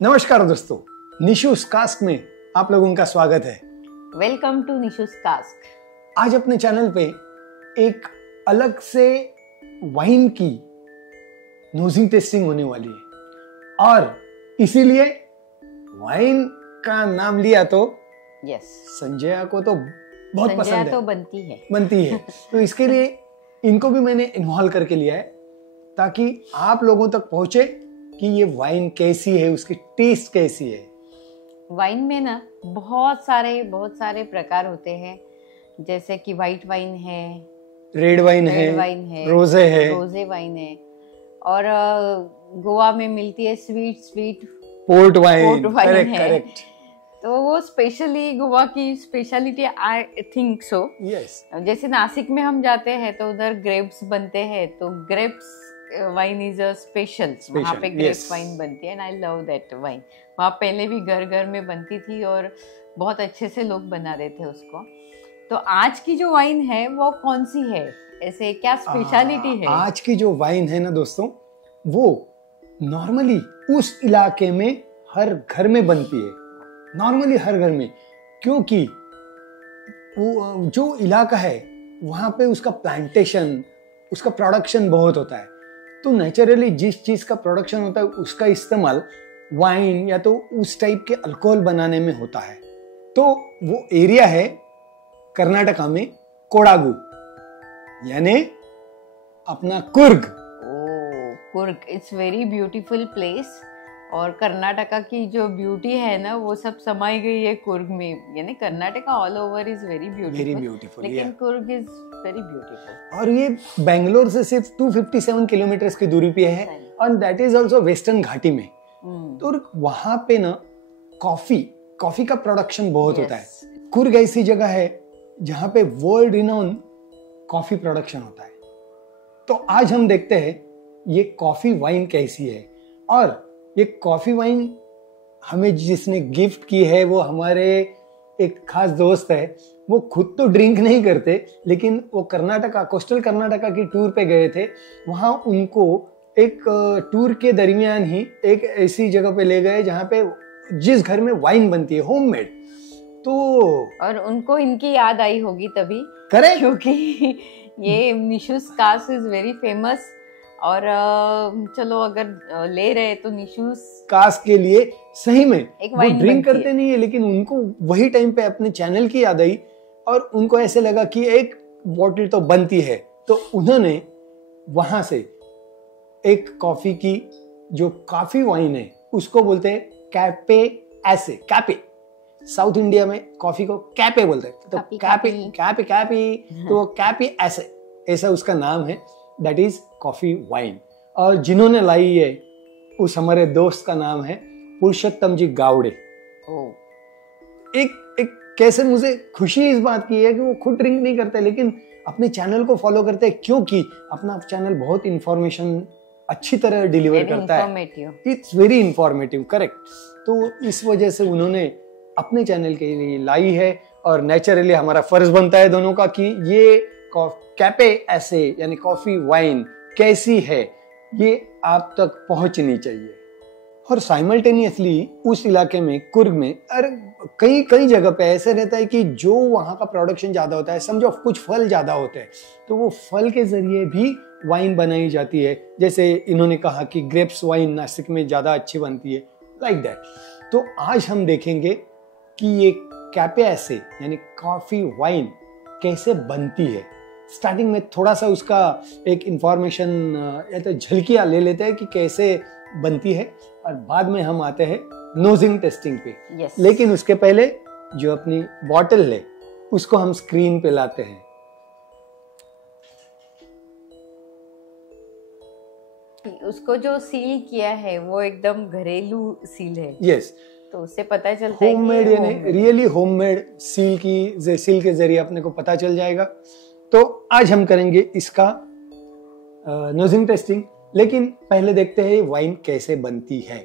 नमस्कार दोस्तों, निशूस कास्ट में आप लोगों का स्वागत है। Welcome to Nishu's cast. आज अपने चैनल पे एक अलग से वाइन की नोजिंग टेस्टिंग होने वाली है और इसीलिए वाइन का नाम लिया तो संजया को तो बहुत पसंद है, तो बनती है तो इसके लिए इनको भी मैंने इन्वॉल्व करके लिया है ताकि आप लोगों तक पहुंचे कि ये वाइन कैसी है, उसकी टेस्ट कैसी है। वाइन में ना बहुत सारे प्रकार होते हैं, जैसे कि व्हाइट वाइन है, रेड वाइन है, रोजे वाइन है और गोवा में मिलती है स्वीट पोर्ट वाइन है। करेक्ट। तो वो स्पेशली गोवा की speciality I think so. Yes. जैसे नासिक में हम जाते हैं तो उधर ग्रेप्स बनते हैं, तो grapes wine is a special. वहाँ पे ग्रेप वाइन बनती है and I love that wine. वहाँ पहले भी घर में बनती थी और बहुत अच्छे से लोग बना रहे थे उसको। तो आज की जो वाइन है वो कौन सी है, ऐसे क्या स्पेशलिटी है? आज की जो वाइन है ना दोस्तों, वो नॉर्मली उस इलाके में हर घर में बनती है, नॉर्मली हर घर में, क्योंकि वो जो इलाका है वहाँ पे उसका प्लांटेशन, उसका प्रोडक्शन बहुत होता है। तो नेचुरली जिस चीज का प्रोडक्शन होता है उसका इस्तेमाल वाइन या तो उस टाइप के अल्कोहल बनाने में होता है। तो वो एरिया है कर्नाटका में कोडागु, यानी अपना Coorg. Coorg, it's very beautiful place. और कर्नाटका की जो ब्यूटी है ना वो सब समाई गई है कुर्ग में। यानी Karnataka all over is very beautiful, लेकिन कुर्ग इज वेरी ब्यूटीफुल। और ये बेंगलोर से सिर्फ 257 किलोमीटर की दूरी पे है और दैट इज ऑल्सो वेस्टर्न घाटी में। तो वहां पे ना कॉफी का प्रोडक्शन बहुत होता है। कुर्ग ऐसी जगह है जहां पे वर्ल्ड रिनाउन कॉफी प्रोडक्शन होता है। तो आज हम देखते हैं ये कॉफी वाइन कैसी है। और ये कॉफी वाइन हमें जिसने गिफ्ट की है वो हमारे एक खास दोस्त है। वो खुद तो ड्रिंक नहीं करते, लेकिन वो कोस्टल कर्नाटका की टूर पे गए थे। वहां उनको एक टूर के दरमियान ही एक ऐसी जगह पे ले गए जहां पे जिस घर में वाइन बनती है होममेड। तो और उनको इनकी याद आई होगी तभी, करेक्ट, क्योंकि ये निशूस कास्ट इज वेरी फेमस। और चलो अगर ले रहे तो निशूस कास्ट के लिए सही में एक वो ड्रिंक करते नहीं है, लेकिन उनको वही टाइम पे अपने चैनल की याद आई और उनको ऐसे लगा कि एक बॉटल तो बनती है। तो उन्होंने वहां से एक कॉफी की जो कॉफी वाइन है उसको बोलते हैं कैपे कैपे। साउथ इंडिया में कॉफी को कैपे बोलते हैं, तो कैपे तो कैपे ऐसा उसका नाम है, दैट इज कॉफी वाइन। और जिन्होंने लाई है उस हमारे दोस्त का नाम है पुरुषोत्तम जी गावड़े। एक कैसे मुझे खुशी इस बात की है कि वो खुद ड्रिंक नहीं करते लेकिन अपने चैनल को फॉलो करते हैं, क्योंकि अपना चैनल बहुत इंफॉर्मेशन अच्छी तरह डिलीवर करता है। It's very informative, correct. तो इस वजह से उन्होंने अपने चैनल के लिए लाई है और नेचुरली हमारा फर्ज बनता है दोनों का कि ये कैपे यानी कॉफी वाइन कैसी है ये आप तक पहुंचनी चाहिए। और साइमल्टेनियसली उस इलाके में कुर्ग में और कई जगह पे ऐसे रहता है कि जो वहां का प्रोडक्शन ज्यादा होता है, समझो कुछ फल ज्यादा होते हैं, तो वो फल के जरिए भी वाइन बनाई जाती है। जैसे इन्होंने कहा कि ग्रेप्स वाइन नासिक में ज्यादा अच्छी बनती है, लाइक दैट। तो आज हम देखेंगे कि ये कैपे यानी कॉफी वाइन कैसे बनती है। स्टार्टिंग में थोड़ा सा उसका एक इंफॉर्मेशन या तो झलकियां ले लेते हैं कि कैसे बनती है और बाद में हम आते हैं नोजिंग टेस्टिंग पे। लेकिन उसके पहले जो अपनी बॉटल है उसको हम स्क्रीन पे लाते हैं। उसको जो सील किया है वो एकदम घरेलू सील है। यस, तो उससे पता चलता है होममेड, यानी रियली होममेड सील के जरिए अपने को पता चल जाएगा। तो आज हम करेंगे इसका नोजिंग टेस्टिंग, लेकिन पहले देखते हैं वाइन कैसे बनती है।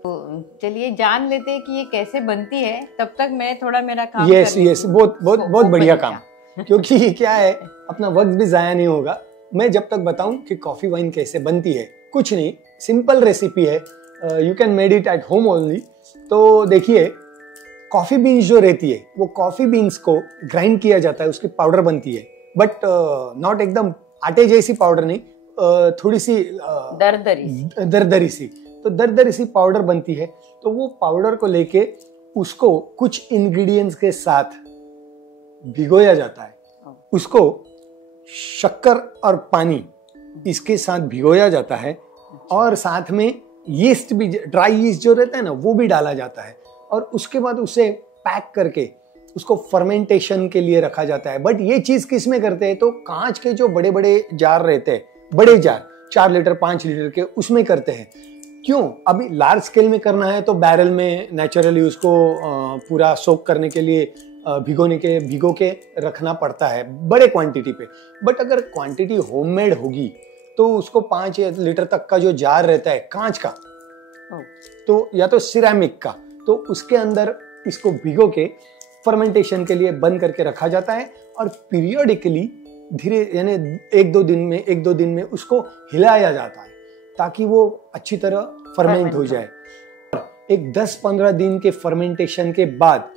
तो चलिए जान लेते हैं कि ये कैसे बनती है। तब तक मैं थोड़ा मेरा काम यस बहुत बढ़िया काम, क्योंकि क्या है अपना वक्त भी जाया नहीं होगा। मैं जब तक बताऊं कि कॉफी वाइन कैसे बनती है, कुछ नहीं, सिंपल रेसिपी है। You can made it at home only. तो देखिए कॉफी बीन्स जो रहती है वो कॉफी बीन्स को ग्राइंड किया जाता है, उसकी पाउडर बनती है, बट नॉट एकदम आटे जैसी पाउडर नहीं, थोड़ी सी दरदरी सी, तो दरदरी सी पाउडर बनती है। तो वो पाउडर को लेके उसको कुछ इंग्रेडिएंट्स के साथ भिगोया जाता है, उसको शक्कर और पानी इसके साथ भिगोया जाता है, और साथ में यीस्ट भी, ड्राई यीस्ट जो रहता है ना, वो भी डाला जाता है, और उसके बाद उसे पैक करके उसको फर्मेंटेशन के लिए रखा जाता है। बट ये चीज किस में करते हैं, तो कांच के जो बड़े बड़े जार रहते हैं, बड़े जार 4 लीटर 5 लीटर के, उसमें करते हैं। क्यों? अभी लार्ज स्केल में करना है तो बैरल में नेचुरली उसको पूरा सोक करने के लिए भिगो के रखना पड़ता है बड़े क्वांटिटी पे। बट अगर क्वांटिटी होममेड होगी तो उसको 5 लीटर तक का जो जार रहता है कांच का, तो या तो सिरेमिक का, तो उसके अंदर इसको भिगो के फर्मेंटेशन के लिए बंद करके रखा जाता है, और पीरियोडिकली धीरे यानी एक दो दिन में उसको हिलाया जाता है ताकि वो अच्छी तरह फर्मेंट हो जाए। एक 10-15 दिन के फर्मेंटेशन के बाद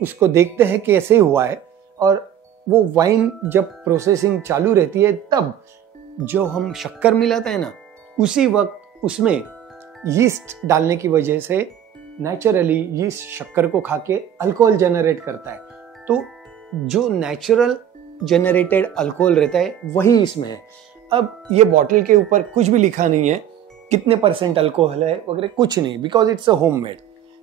उसको देखते हैं कैसे हुआ है, और वो वाइन जब प्रोसेसिंग चालू रहती है तब जो हम शक्कर मिलाते हैं ना, उसी वक्त उसमें यीस्ट डालने की वजह से नेचुरली यीस्ट शक्कर को खा के अल्कोहल जनरेट करता है। तो जो नेचुरल जनरेटेड अल्कोहल रहता है वही इसमें है। अब ये बॉटल के ऊपर कुछ भी लिखा नहीं है कितने % अल्कोहल है वगैरह, कुछ नहीं, बिकॉज इट्स अ होममेड।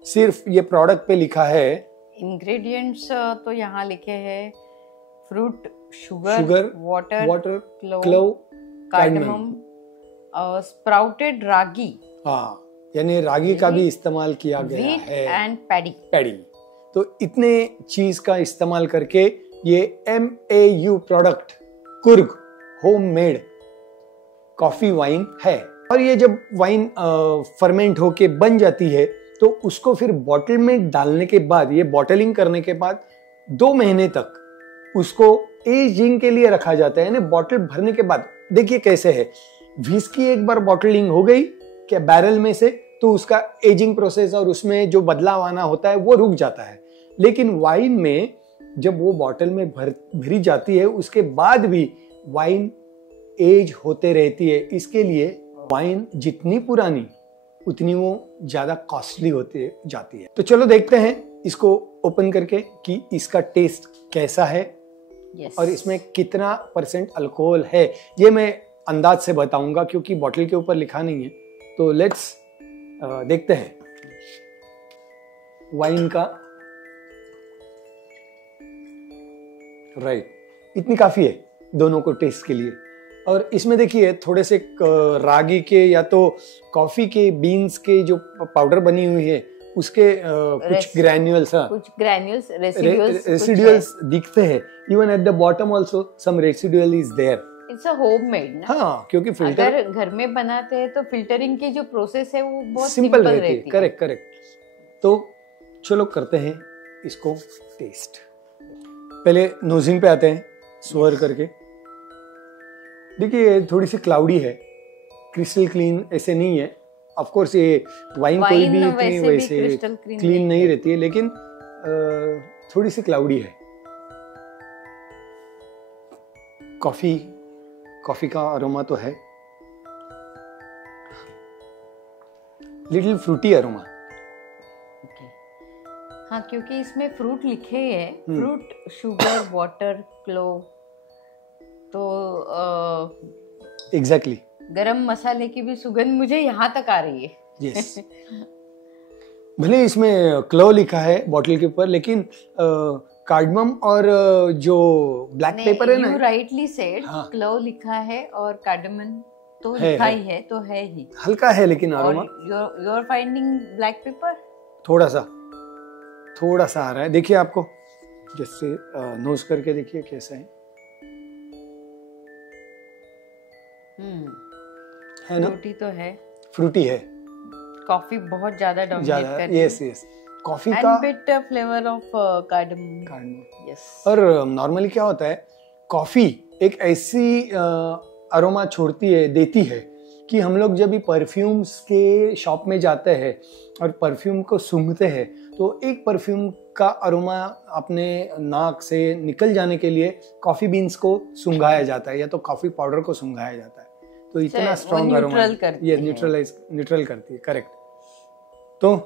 सिर्फ ये प्रोडक्ट पे लिखा है इंग्रेडिएंट्स, तो यहाँ लिखे हैं fruit, sugar, water, clove, cardamom, sprouted ragi, हाँ यानी रागी का भी इस्तेमाल किया गया है, एंड पैडी। तो इतने चीज का इस्तेमाल करके ये MAU product Coorg homemade coffee wine है। और ये जब वाइन फर्मेंट होके बन जाती है तो उसको फिर बॉटल में डालने के बाद, ये बॉटलिंग करने के बाद 2 महीने तक उसको एजिंग के लिए रखा जाता है। यानी बॉटल भरने के बाद देखिए कैसे है, विस्की एक बार बॉटलिंग हो गई क्या बैरल में से, तो उसका एजिंग प्रोसेस और उसमें जो बदलाव आना होता है वो रुक जाता है। लेकिन वाइन में जब वो बॉटल में भरी जाती है उसके बाद भी वाइन एज होते रहती है। इसके लिए वाइन जितनी पुरानी उतनी वो ज्यादा कॉस्टली होते जाती है। तो चलो देखते हैं इसको ओपन करके कि इसका टेस्ट कैसा है। yes. और इसमें कितना % अल्कोहल है ये मैं अंदाज से बताऊंगा क्योंकि बॉटल के ऊपर लिखा नहीं है। तो लेट्स देखते हैं वाइन का। राइट, इतनी काफी है दोनों को टेस्ट के लिए। और इसमें देखिए थोड़े से रागी के या तो कॉफी के बीन्स के जो पाउडर बनी हुई है उसके कुछ ग्रैन्यूल्स रेसिडुअल्स दिखते हैं। Even at the bottom also some residual is there. It's a homemade ना। हाँ, क्योंकि फिल्टर अगर घर में बनाते हैं तो फिल्टरिंग की जो प्रोसेस है वो बहुत सिंपल रहती है। करेक्ट। तो चलो करते हैं इसको टेस्ट। पहले नोजिंग पे आते हैं, स्वर करके। देखिए थोड़ी सी क्लाउडी है, क्रिस्टल क्लीन ऐसे नहीं है। ऑफ कोर्स ये वाइन कोई भी इतनी वैसे क्लीन नहीं रहती है, लेकिन थोड़ी सी क्लाउडी है। कॉफी का अरोमा तो है, लिटिल फ्रूटी अरोमा। हाँ, क्योंकि इसमें फ्रूट लिखे हैं, फ्रूट, शुगर, वाटर, क्लोव। तो एग्जैक्टली गरम मसाले की भी सुगंध मुझे यहाँ तक आ रही है। यस भले इसमें क्लोव लिखा है बॉटल के ऊपर, लेकिन कार्डमम और जो ब्लैक पेपर है ना, यू राइटली सेड, क्लोव लिखा है और कार्डमम तो लिखा ही है, तो है ही हल्का है लेकिन aroma. You are finding black pepper थोड़ा सा आ रहा है। देखिए आपको जैसे नोज करके देखिए कैसा है ना। फ्रूटी है। कॉफी बहुत ज्यादा डोमिनेट करती है। यस कॉफी का bit flavour of cardamom. Yes. और नॉर्मली क्या होता है, कॉफी एक ऐसी अरोमा देती है कि हम लोग जब भी परफ्यूम्स के शॉप में जाते हैं और परफ्यूम को सूंघते हैं तो एक परफ्यूम का अरोमा अपने नाक से निकल जाने के लिए कॉफी बीन्स को सूंघाया जाता है या तो कॉफी पाउडर को सूंघाया जाता है, तो इतना स्ट्रॉन्ग अरोमा ये न्यूट्रल करती है। करेक्ट। तो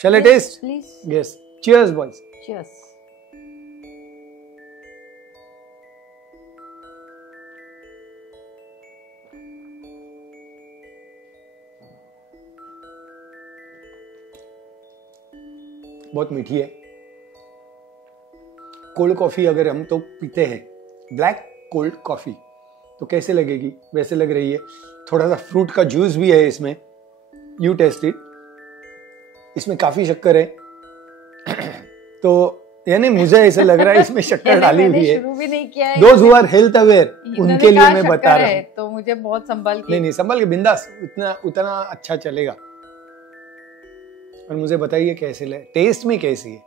shall I taste? Yes, cheers boys. Cheers. बहुत मीठी है। कोल्ड कॉफी अगर हम तो पीते हैं, ब्लैक कोल्ड कॉफी, तो कैसे लगेगी? वैसे लग रही है। थोड़ा सा फ्रूट का जूस भी है इसमें, यू टेस्ट इट। इसमें काफी शक्कर है तो यानी मुझे ऐसा लग रहा है इसमें शक्कर डाली हुई है। शुरू भी नहीं किया है। Those who are health aware उनके लिए मैं बता रहा हूँ, तो मुझे बहुत संभाल के नहीं संभाल के बिंदास, उतना अच्छा चलेगा। और मुझे बताइए कैसे लगे, टेस्ट में कैसी है?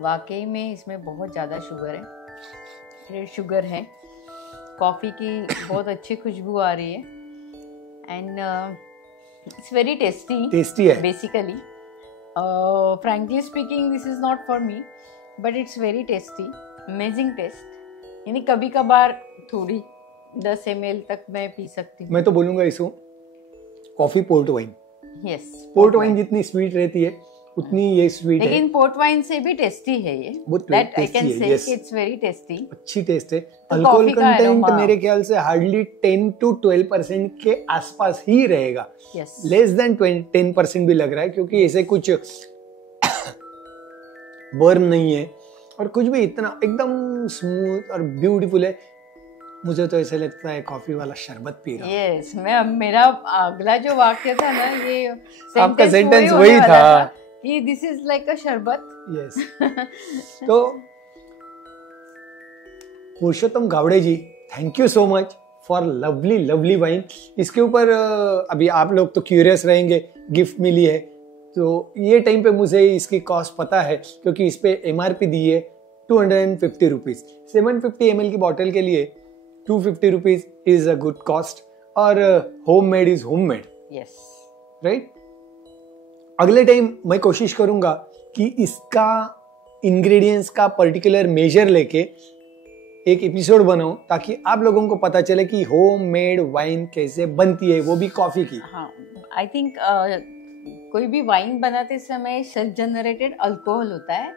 वाकई में इसमें बहुत ज्यादा शुगर है, रेड शुगर है। कॉफी की बहुत अच्छी खुशबू आ रही है एंड इट्स वेरी टेस्टी है basically. Frankly speaking this is not for me but it's very tasty, amazing taste. यानी कभी कभार थोड़ी 10 ml तक मैं पी सकती हूँ। मैं तो बोलूंगा इसको coffee port wine. Yes, port wine जितनी स्वीट रहती है उतनी ये स्वीट है, लेकिन पोर्ट वाइन से भी टेस्टी है ये। That I can say it's very tasty. अच्छी टेस्ट है। अल्कोहल कंटेंट मेरे ख्याल से हार्डली 10 to 12% के आसपास ही रहेगा। लेस देन 10% भी लग रहा है, क्योंकि ऐसे कुछ बर्न नहीं है और कुछ भी, इतना एकदम स्मूथ और ब्यूटीफुल है। मुझे तो ऐसे लगता है कॉफी वाला शरबत पी रहा हूँ। यस, मेरा अगला जो वाक्य था ना, ये आपका सेंटेंस वही था कि दिस इज लाइक अ शरबत। यस तो Purushottam Gawde ji, thank you so much for lovely wine. इसके ऊपर अभी आप लोग तो क्यूरियस रहेंगे, गिफ्ट मिली है तो ये टाइम पे मुझे इसकी कॉस्ट पता है, क्योंकि इस पे MRP दी है 250 रुपीज। 750 ml की बॉटल के लिए 250 rupees is a good cost, और home made is home made. Yes, right. अगले टाइम मैं कोशिश करूंगा कि इसका इंग्रेडिएंट्स का पर्टिकुलर मेजर लेके एक एपिसोड बनाऊं, ताकि आप लोगों को पता चले कि होम मेड वाइन कैसे बनती है, वो भी कॉफी की। हाँ, आई थिंक कोई भी वाइन बनाते समय सेल्फ जनरेटेड अल्कोहल होता है।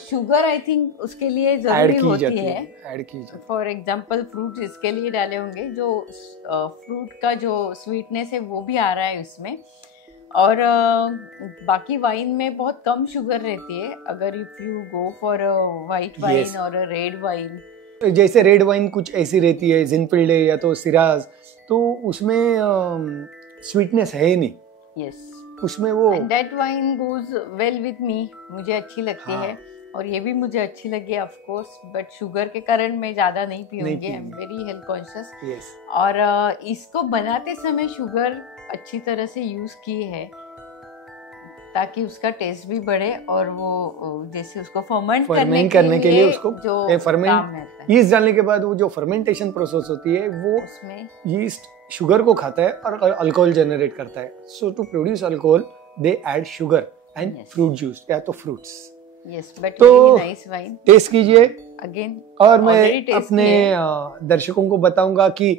शुगर आई थिंक उसके लिए जरूरी होती है, ऐड की जाती है। फॉर एग्जांपल फ्रूट इसके लिए डाले होंगे, जो फ्रूट का जो स्वीटनेस है वो भी आ रहा है उसमें। और बाकी वाइन में बहुत कम शुगर रहती है। अगर if you go for white wine और रेड वाइन, जैसे रेड वाइन कुछ ऐसी रहती है, जिनफिल्डे या तो सिराज, तो उसमें स्वीटनेस है ही नहीं। यस, उसमें वो that wine goes well with me, मुझे अच्छी लगती है और ये भी मुझे अच्छी लगी ऑफ कोर्स, बट शुगर के कारण मैं ज्यादा नहीं पीऊंगी। I am very health conscious. और इसको बनाते समय शुगर अच्छी तरह से यूज की है ताकि उसका टेस्ट भी बढ़े, और वो जैसे उसको फर्मेंट करने के लिए उसको जो फर्मेंट यीस्ट डालने के बाद वो जो फर्मेंटेशन प्रोसेस होती है वो उसमें यीस्ट शुगर को खाता है और अल्कोहल जनरेट करता है। So to produce alcohol they add sugar and fruit juice या तो फ्रूट्स। यस, बट तो नाइस वाइन, टेस्ट कीजिए अगेन। और मैं अपने दर्शकों को बताऊंगा कि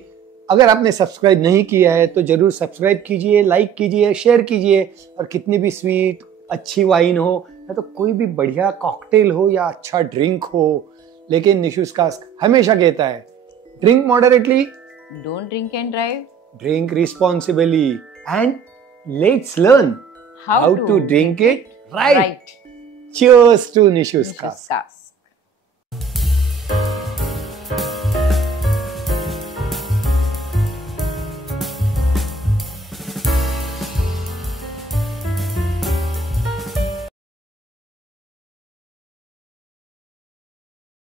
अगर आपने सब्सक्राइब नहीं किया है तो जरूर सब्सक्राइब कीजिए, लाइक कीजिए, शेयर कीजिए। और कितनी भी स्वीट अच्छी वाइन हो या तो कोई भी बढ़िया कॉकटेल हो या अच्छा ड्रिंक हो, लेकिन निशुस कास्क हमेशा कहता है drink moderately, don't drink and drive, drink responsibly, and let's learn how to drink it right. Cheers to Nishu's Cast.